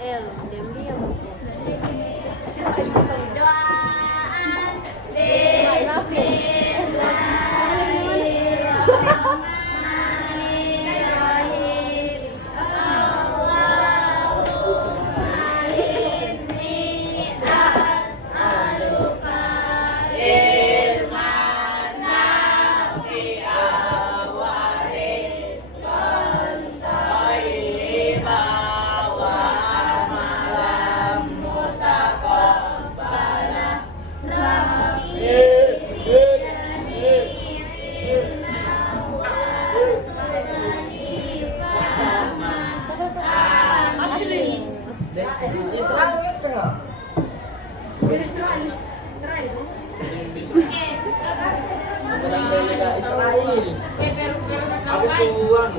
Israel, diam-diam. Doaan Bismillahirrahmanirrahim. Allahumma inni as'aluka ilman nafi'an wa rizqan thayyiban wa amalan mutaqabbalan. Rabbi zidni ilman warzuqni fahman. Amin. Israel itu enggak? Berasa juga Israel. Aku tuan.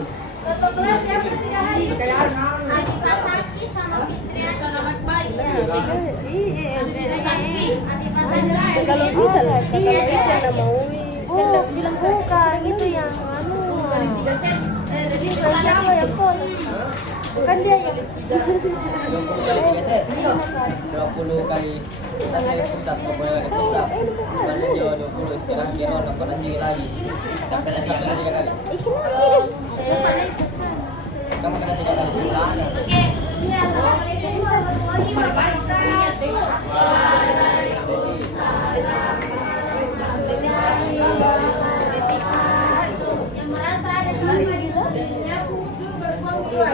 Adi Pasaki sama Fitrian. Adi Pasaki. Kalau bisa lah, kalau bisa nama Umi. Bilang bukan, itu yang anu. Siapa yang pun? Bukan dia yang 20 kali 3 set. 20 kali kita set pusat, 20 kali pusat. Baru 20 istirahat di ronde, dapat lanjut lagi. Sampai 3 kali. Kamu kena 3 kali bulan. Oke, sebelumnya assalamualaikum warahmatullahi wabarakatuh. Waalaikumsalam warahmatullahi wabarakatuh. Yang merasa ada selama di dalamnya untuk berkumpul.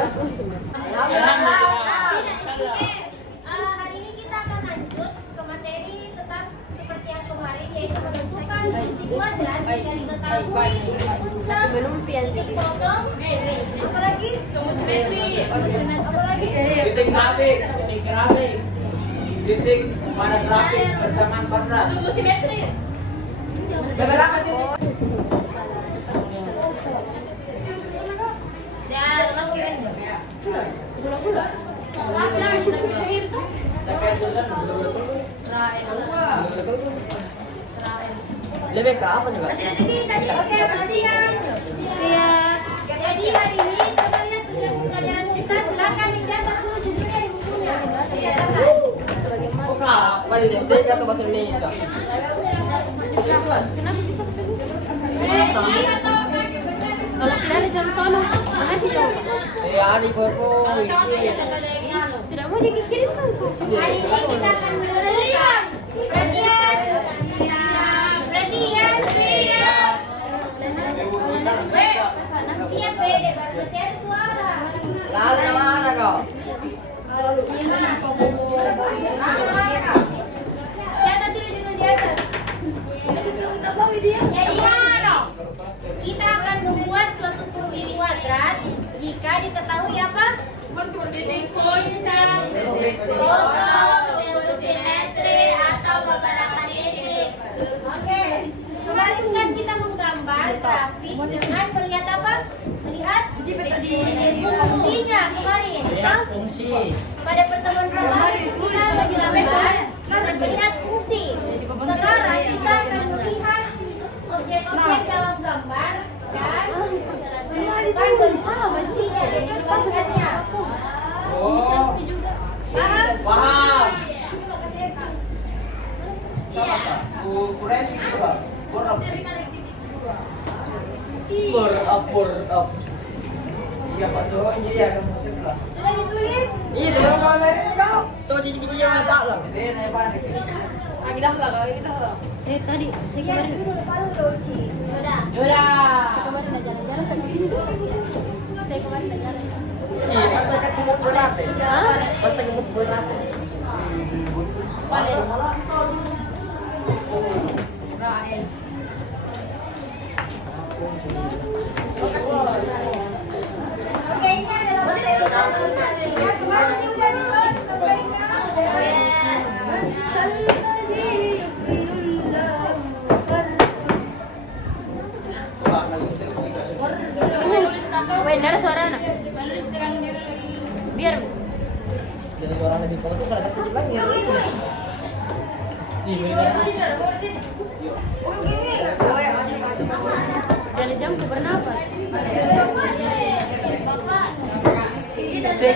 Hari ini kita akan lanjut ke materi tetap seperti yang kemarin, yaitu menentukan fungsi kuadrat dan mengetahui puncak titik potong. Apalagi? Apalagi? Titik grafik. Titik pada grafik bersamaan kuadrat. Berapa titik? Dan Mas kirim dong ya. gula-gula. Lebih ke apa juga? Oke, perhatian. Siap. Jadi hari ini coba lihat tujuan pembelajaran kita. Silakan dicatat dulu judulnya di bukunya. Catatan. Pandai tiga atau bahasa Indonesia? Kenapa bisa kesini? Kalau tidak ada contohnya, nanti dong. Hari perko Tidak mau dikirimkan kok. Hari ini kita akan menentukan. Perhatian. Perhatian. Siap, Bede. Baru masih ada suara. lalu mana kau? Catat dulu judul di atas. Jadi kita akan membuat suatu fungsi kuadrat jika diketahui apa? Potong, simetri atau beberapa titik. Oke. Kemarin kan kita menggambar grafik dengan melihat apa? Melihat fungsinya kemarin. Fungsi. Pada pertemuan pertama kita menggambar dengan melihat fungsi. Sekarang kita akan melihat objek-objek dalam gambar dan menentukan fungsinya dan kebalikannya. Oh, Paham? paham. Terima kasih. Siapa? Kuresi juga. Bor up. Iya Pak Tuh, iya kamu sebelah. Sudah ditulis? Itu yang mau dari kau. Tuh cici-cici yang Pak lah. Ini naik panik. Saya tadi, saya Lihat kemarin. dulu depan dulu, Ci. Udah. Saya kemarin tidak jalan-jalan kan di sini. Saya kemarin tidak jalan. Iya, patah kan cuma berat ya. Patah cuma berat ya. Oke, ini adalah materi kalkulasi. Ya, kemarin sudah dibuat sampaikan. Wait, ada suara anak. Biar Jadi suara lebih kau tuh kalau kecil lagi. dari jam ke bernapas. Ini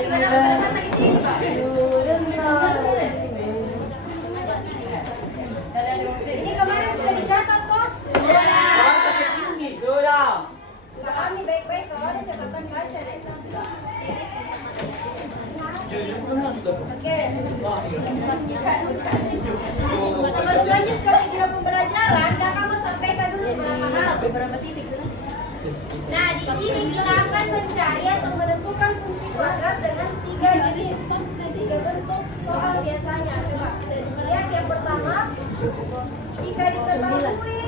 kemarin sudah dicatat kok. Sudah. Sudah kami baik-baik kok, ada catatan baca deh. Oke. Sebelum lanjut ke video pembelajaran, kakak mau sampaikan dulu beberapa titik. Nah, di sini kita akan mencari atau menentukan fungsi kuadrat dengan 3 jenis, 3 bentuk soal biasanya. Coba lihat yang pertama, jika diketahui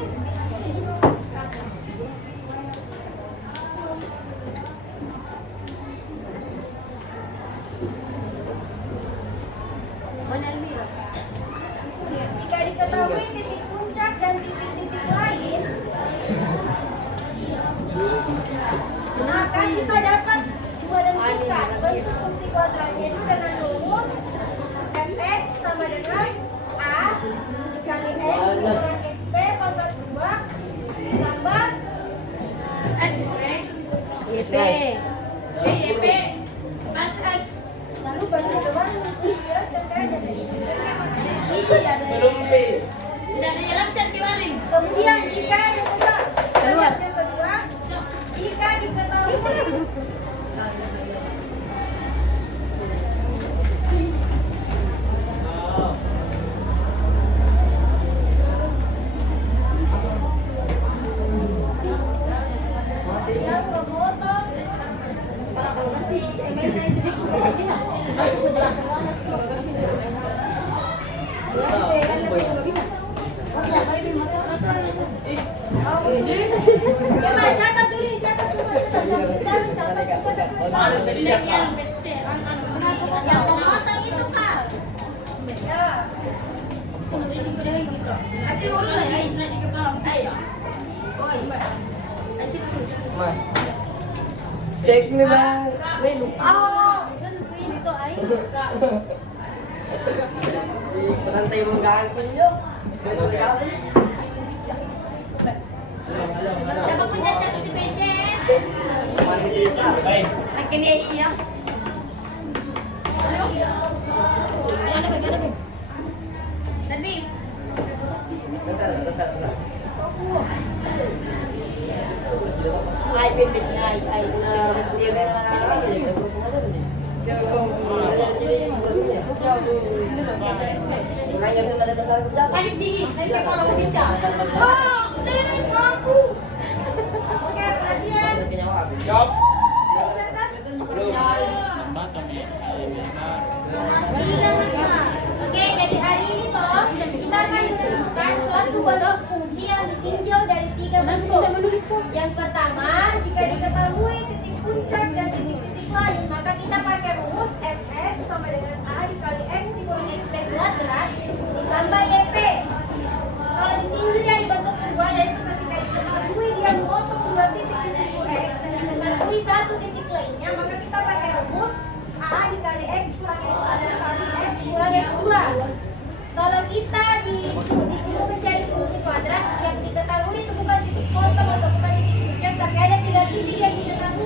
titik puncak dan titik-titik lain, maka kita dapat menentukan bentuk fungsi kuadratnya itu dengan rumus fx sama dengan a dikali x dikurangi xp pangkat 2 tambah lalu bagaimana jelaskan aja deh. Kemudian jika yang kedua, jika diketahui yang memotong coba catat dulu, catat semua, yang memotong itu kak. Ya. Teknik ba? Dito ay Penantay mo gas pa nyo. Siapa punya jas di PC? Nagkiniya. Ano ba? Sabi. ay bibit na ay Salib dingin. Nanti kalau bicara. Oh, nenek aku. Oke, perhatian. Oke, jadi hari ini toh kita akan menentukan suatu bentuk fungsi yang ditinjau dari 3 bentuk. Yang pertama, jika diketahui titik puncak dan titik-titik lain, maka kita pakai rumus fx sama dengan a dikali x dikurangi xp kuadrat ditambah yp. Kalau ditinjau dari bentuk kedua, yaitu ketika diketahui dia memotong 2 titik di siku x dan diketahui 1 titik lainnya, maka kita pakai rumus a dikali x kurangi x1 kali x kurangi x2. Kalau kita disuruh mencari fungsi kuadrat yang diketahui itu bukan titik potong atau bukan titik puncak, tapi ada 3 titik yang diketahui,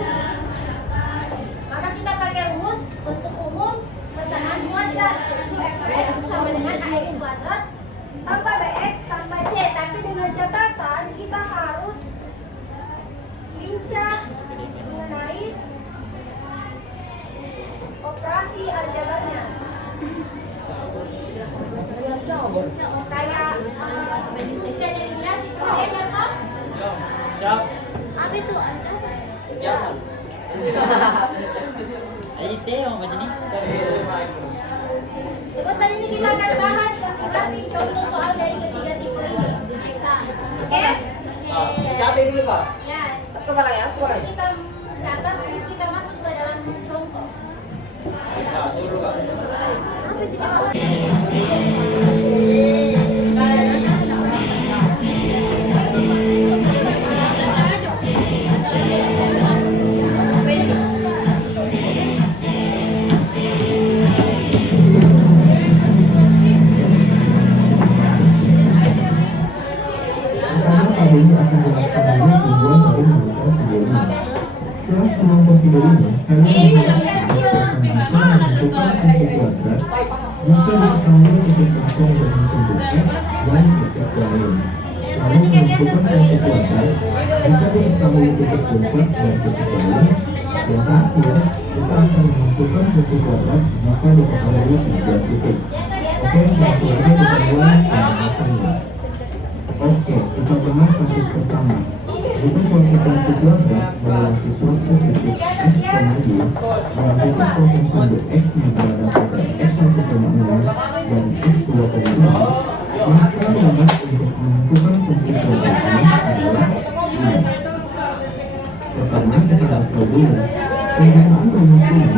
maka kita pakai rumus untuk umum persamaan kuadrat, yaitu fx sama dengan ax kuadrat tambah bx tambah c. Tapi dengan catatan kita harus lincah mengenai operasi aljabarnya. Kayak fungsi dan eliminasi, pernah belajar toh? Siap. Apa itu aljabar? Ya. Sebentar ini kita akan bahas masing-masing contoh soal dari ketiga tipe ini. Oke? Cabai dulu, Pak. Ya. Sekarang ya, sekarang. Kita catat terus kita masuk ke dalam contoh. Nah, dulu, Kak. Apa itu dimaksud? Hari ini akan jelaskan lagi tujuan dari membuka video ini. Setelah menonton video ini, kalian bisa menentukan fungsi kuadrat jika diketahui titik potong dengan sumbu X dan titik lain. Lalu menentukan fungsi kuadrat jika diketahui titik puncak dan titik lain. Dan terakhir, kita akan menentukan fungsi kuadrat jika diketahui 3 titik. Oke, langsung aja kita mulai pembahasannya. Oke, kita bahas kasus pertama. Jika suatu fungsi kuadrat melewati suatu titik x, y dan titik potong sumbu x-nya berada pada x1,6 dan x2,6, maka rumus untuk menentukan fungsi kuadratnya adalah ini. Pertama, kita harus tahu dulu penggunaan rumus ini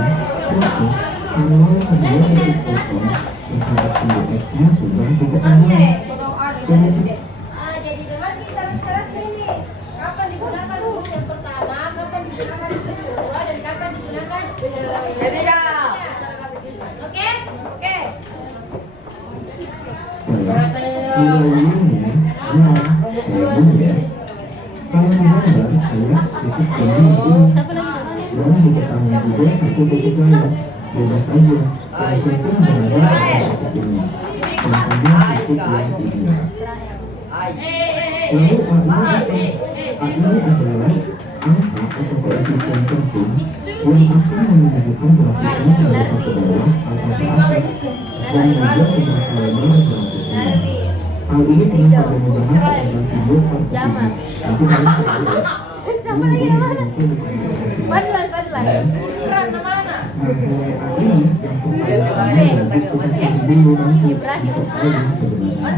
khusus kalau kedua titik potong terhadap sumbu x-nya sudah diketahui. Jadi dengan syarat-syarat ini, kapan digunakan rumus yang pertama, kapan digunakan rumus kedua, dan kapan digunakan ketiga. Oke? Oke. Nilainya kayak gini ya. Kalau digambar kayak titik ini dan diketahui juga satu titik lain. Bebas aja. Yang penting berada pada titik ini. Contohnya titik yang ini. Lalu A ini adalah angka atau koefisien penting yang akan menunjukkan grafiknya seberapa ke bawah atau ke atas dan juga seberapa lebar grafiknya. Hal ini pernah pada dibahas pada video part ketiga. Nanti kalian cek ya. Ini muncul di komunikasi. Nah, mulai A ini yang pertama lanjut ke sini dulu nanti besok lagi sebenarnya.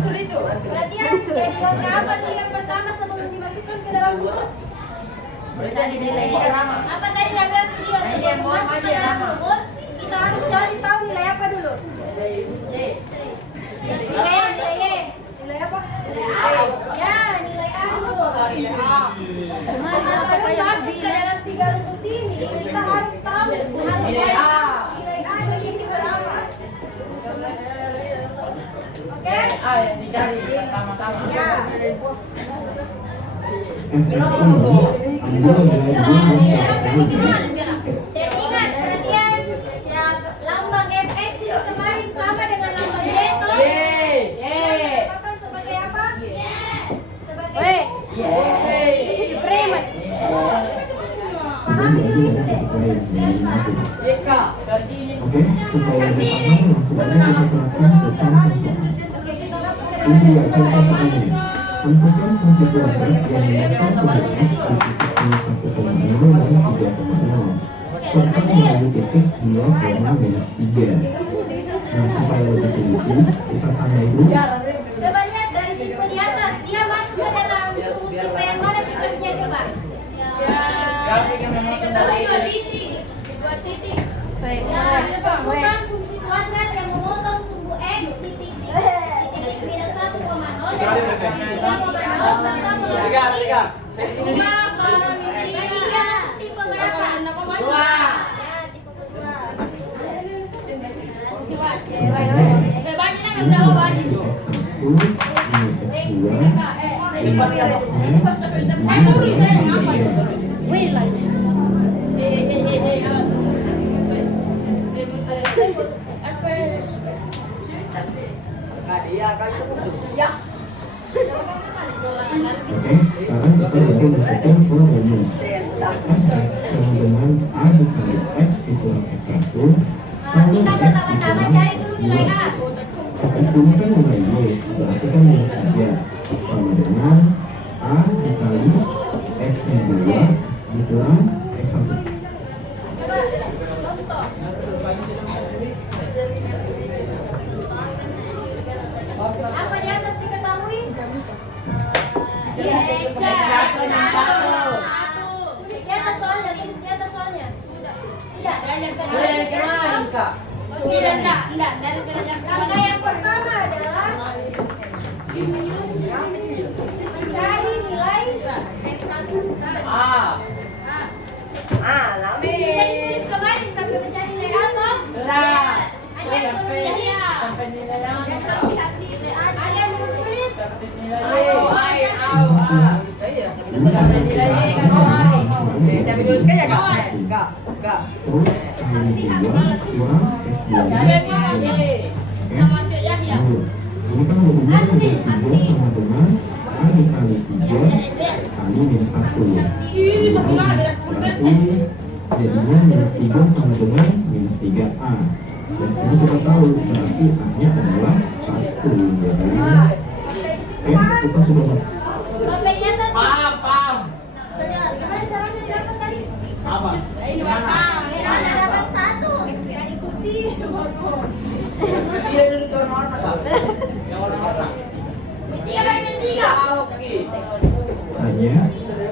Perhatian, sudah dilengkapi dulu yang pertama sebelum dimasukkan ke dalam rumus. Apa tadi dalam video sebelum masuk ke dalam rumus, kita harus cari tahu nilai apa dulu. Nilai Y. Nilai apa? Ya, nilai A dulu. Baru masuk ke dalam 3 rumus ini, kita harus tahu nilai A ini berapa. Oke? Dicari sama-sama. Ya. FX ini ambil nilai 2 dan tersebut. Dan ingat, perhatian, lambang FX itu kemarin sama dengan lambang Y toh? Ditetapkan sebagai apa? Sebagai preman. Paham dulu itu deh. Oke, supaya lebih paham langsung aja kita terapkan ke contoh soal. Oke, kita langsung ke Ini dia contoh soalnya. Tentukan fungsi kuadrat yang menempel sumbu x di titik 1,0 dan 3,0 serta menuju titik 2,-3. Nah, supaya lebih teliti, kita tandai dulu. Coba lihat dari tipe di atas, dia masuk ke dalam rumus tipe yang mana cocoknya coba? Ya, tentukan fungsi kuadrat yang memotong sumbu x di titik minus 1,0 dan 3,0 serta menuju titik. Jadi dia masuk tipe berapa? Ya, tipe kedua. Oke, sekarang kita baru masukkan ke rumus fx sama dengan a dikali x dikurang x1 kali x dikurang x2. Fx ini kan nilai y, berarti kan minus 3 sama dengan a dikali x yang 2 dikurang x1. Coba contoh. Apa di atas diketahui? Tulis di atas soalnya, tulis di atas soalnya. Sudah. Langkah yang pertama adalah mencari nilai Sudah ditulis kemarin sampai mencari nilai A toh? Ada yang belum tulis? Ada yang belum tulis? Terus kali 2 kurang X2 nya Oke, lanjut. Ini kan jadinya minus 3 sama dengan A dikali 3 kali minus 1. Berarti jadinya minus 3 sama dengan minus 3A. Dan sini kita tahu berarti A-nya adalah 1. Ya kan? Oke, kita sudah Sampai di atas. Paham. Gimana caranya didapat tadi? Apa? Caranya dapat 1. Dari kursi. Masih dulu turun warna kak? Yang warna-warna. Oke. hanya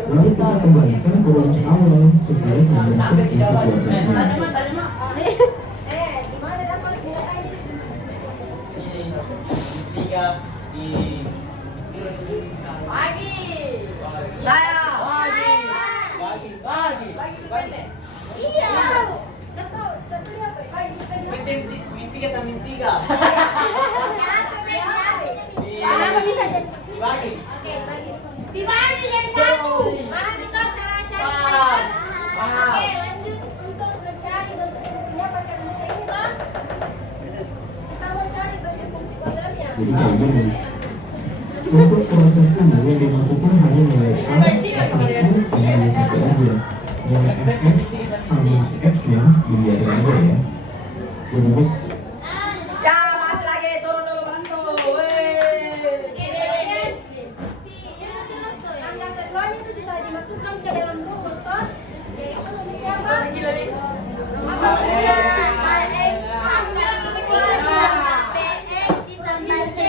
lalu kita kembalikan ke rumus awal supaya terbentuk fungsi kuadratnya. Gimana dapat nilai? Tiga di bagi. Iya. Tahu apa? Min tiga sama min tiga. Kenapa bisa jadi? Dibagi. Oke, bagi. Dibagi jadi 1. Paham kita cara cari Paham. Paham. Oke, lanjut untuk mencari bentuk fungsinya pakai rumus ini toh. Kita mau cari bentuk fungsi kuadratnya. Jadi kayak gini. Untuk proses ini yang dimasukkan hanya nilai A, S1 sama Y1 aja. Nilai Fx sama X-nya dibiarin aja ya. Jadinya Yang keduanya itu bisa dimasukkan ke dalam rumus toh. Yaitu rumusnya apa? Apa rumusnya? AX ditambah C.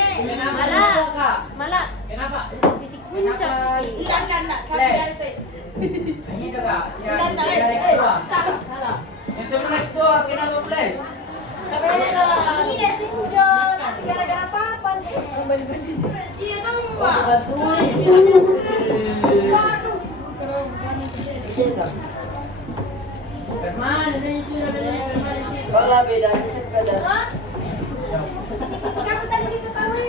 Malah Kenapa? titik puncak. Ini kakak. Yang sebelum next door, kenapa flash? Ini udah sinjol, tapi gara-gara apa nih? Iya kan, Mbak. Bermana dan sudah bermana sih? Hah? Kamu tadi diketahui?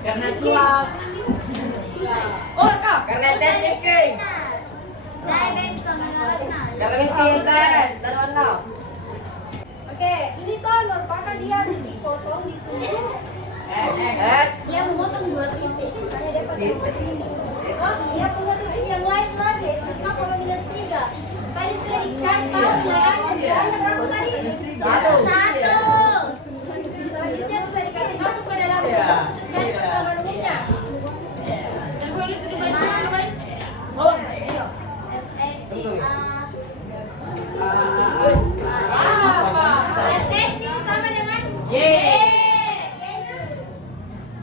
Karena suap. Karena tes miskin. Karena miskin tes dan mana? Oke, ini toh merupakan dia titik potong di seluruh X. dia memotong 2 titik. Makanya dia pakai rumus ini. Oh, dia punya titik yang lain lagi. 5,-3. Tadi sudah dicari tahu nilainya. Nilainya berapa tadi? 1. Selanjutnya sudah dikasih masuk ke dalam rumus untuk cari persamaan umumnya. Fx ini sama dengan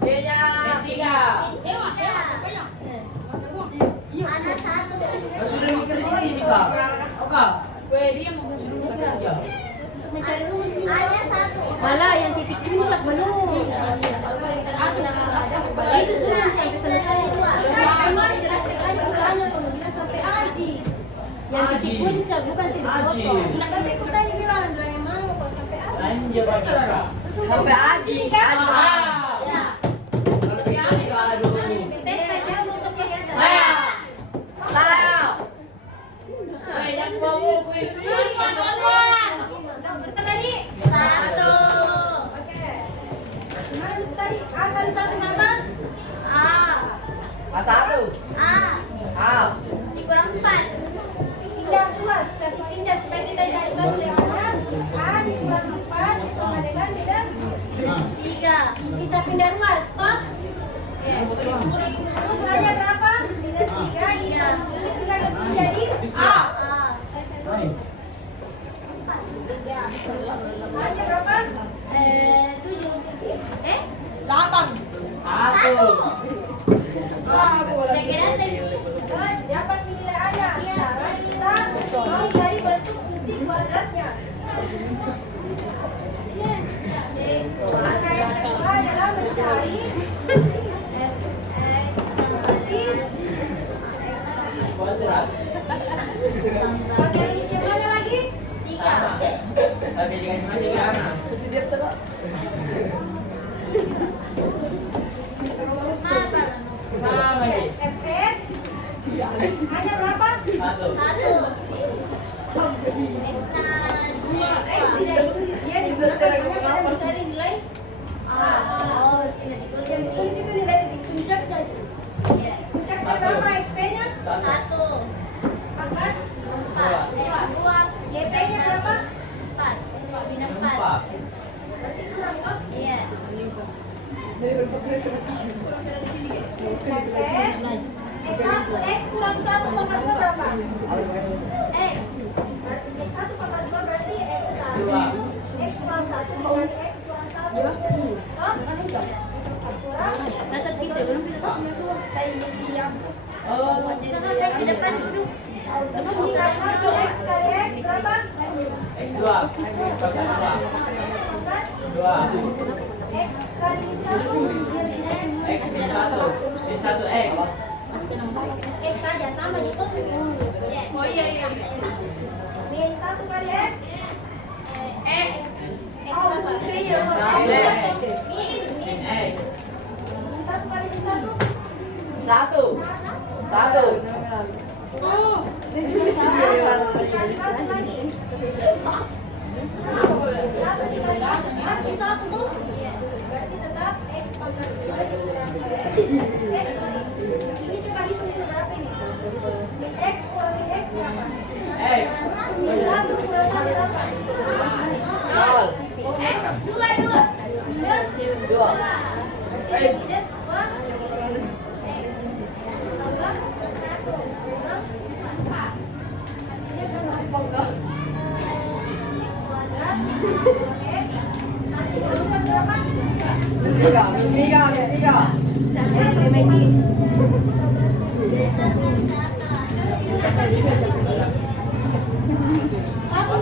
D-nya Tiga. Sudah mikir ini kak. Oke. untuk mencari rumus minimal. Malah yang titik puncak belum. Itu sudah selesai. Kemarin jelaskan usahanya kemudian sampai aji. Yang titik puncak bukan titik Aji. potong. Tapi aku tadi bilang Andra yang mau kok sampai aji. Lanjut kakak. sampai aji. Kan? Kalau aji kalau dulu. Tes spesial untuk yang di atas. Saya. Yang bawa itu. Berapa tadi? 1. Oke. Gimana tuh tadi? A kali 1 berapa? A1. A. Pindah luas, kasih pindah supaya kita cari tahu levelnya. A dikurang 4 sama dengan minus 3. Bisa pindah luas, toh? Terus A-nya berapa? Minus 3 ditambah ini kita kasih jadi A. Ya. A-nya berapa? 1. Dapat nilai A-nya. Sekarang kita mau cari bentuk fungsi kuadratnya. Langkah yang kedua adalah mencari fungsi. Kuadrat. Pakai rumus yang mana lagi? Tapi dikasih masih ke anak. Rumus Sama. Hanya berapa? Satu. X tidak ditulis, dia digunakan hanya pada mencari nilai A. Yang ditulis itu nilai titik puncaknya. Puncaknya berapa XP-nya? 4. YP-nya berapa? 4. Berarti kurang kok? X1, X kurang 1 pangkat 2 berapa? X. Berarti X1 pangkat 2 berarti X1. X kurang 1 dikali X kurang 1. Toh? Kurang? Catat kita belum kita tahu. Sana saya di depan duduk. Masuk X kali X berapa? X2. Pangkat 2. X kali min 1. X min 1. Min 1 X. X saja sama gitu. Oh iya. Min 1 kali X. X. X apa? Min. Min X. Min 1 kali min 1. 1. 1. Dikali langsung lagi. 1 dikali langsung. Dikali 1 tuh. Berarti tetap X pangkat 2 dikurang X, sorry. Ini coba hitung itu berapa ini? Min X kurang min X berapa? X. Min 1 kurang 1 berapa? 0. Minus 2. Berarti minus 2. Tambah 1 kurang 4. Hasilnya berapa? X kuadrat X 1 kurang 4 berapa? 1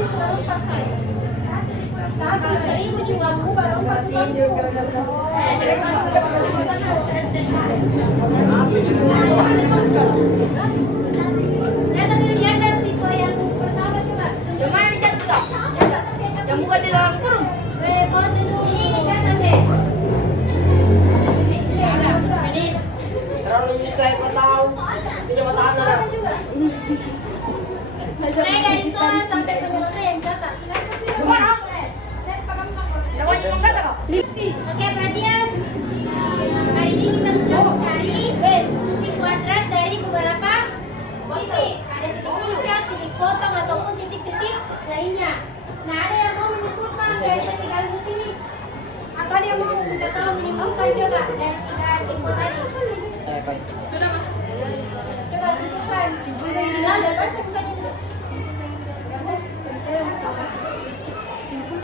dikurang 4 saya. 1.000 jumlahmu baru 4 Catat dulu di atas tipe yang pertama coba. Yang mana dicatat kak? Catat. Yang bukan di dalam kurung. Ini catat deh. Terlalu bisa kau tahu. Punya mata anak. Soalnya juga. Mulai dari soal sampai penyelesaian catat. Oke, perhatian. Hari ini kita sudah mencari fungsi kuadrat dari beberapa titik. Ada titik puncak, titik potong, ataupun titik-titik lainnya. Nah, ada yang mau menyimpulkan dari ketiga rumus ini? Atau ada yang mau minta tolong menyimpulkan coba dari 3 tipe tadi? Sudah mas. Coba simpulkan. Lalu baca misalnya dulu.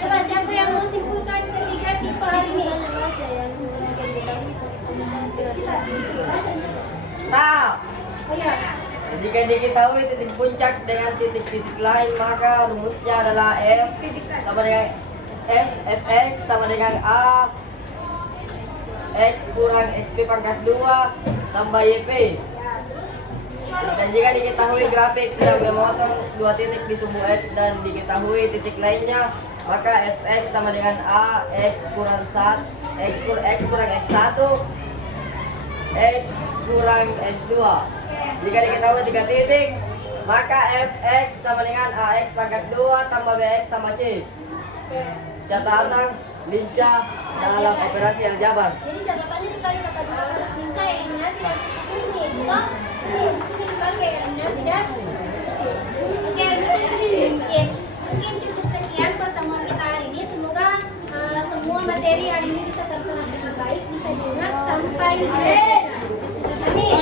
Coba siapa yang mau simpulkan ketiga tipe hari ini? Kita baca. Nah, Oh ya. jika diketahui titik puncak dengan titik-titik lain, maka rumusnya adalah F sama dengan Fx sama dengan A X kurang XP pangkat 2 tambah YP. Dan jika diketahui grafik tidak memotong dua titik di sumbu X dan diketahui titik lainnya, maka Fx sama dengan A X kurang 1 X kurang X1 X kurang X2. Jika diketahui 3 titik, maka Fx sama dengan AX pangkat 2 tambah Bx tambah C. Catatan lincah dalam operasi yang jabar. Jadi catatannya itu tadi kata dulu harus lincah, eliminasi dan substitusi. Toh ini di sini dipakai eliminasi dan substitusi. Oke, mungkin cukup sekian pertemuan kita hari ini. Semoga semua materi hari ini bisa terserap dengan baik, bisa diingat sampai. Amin.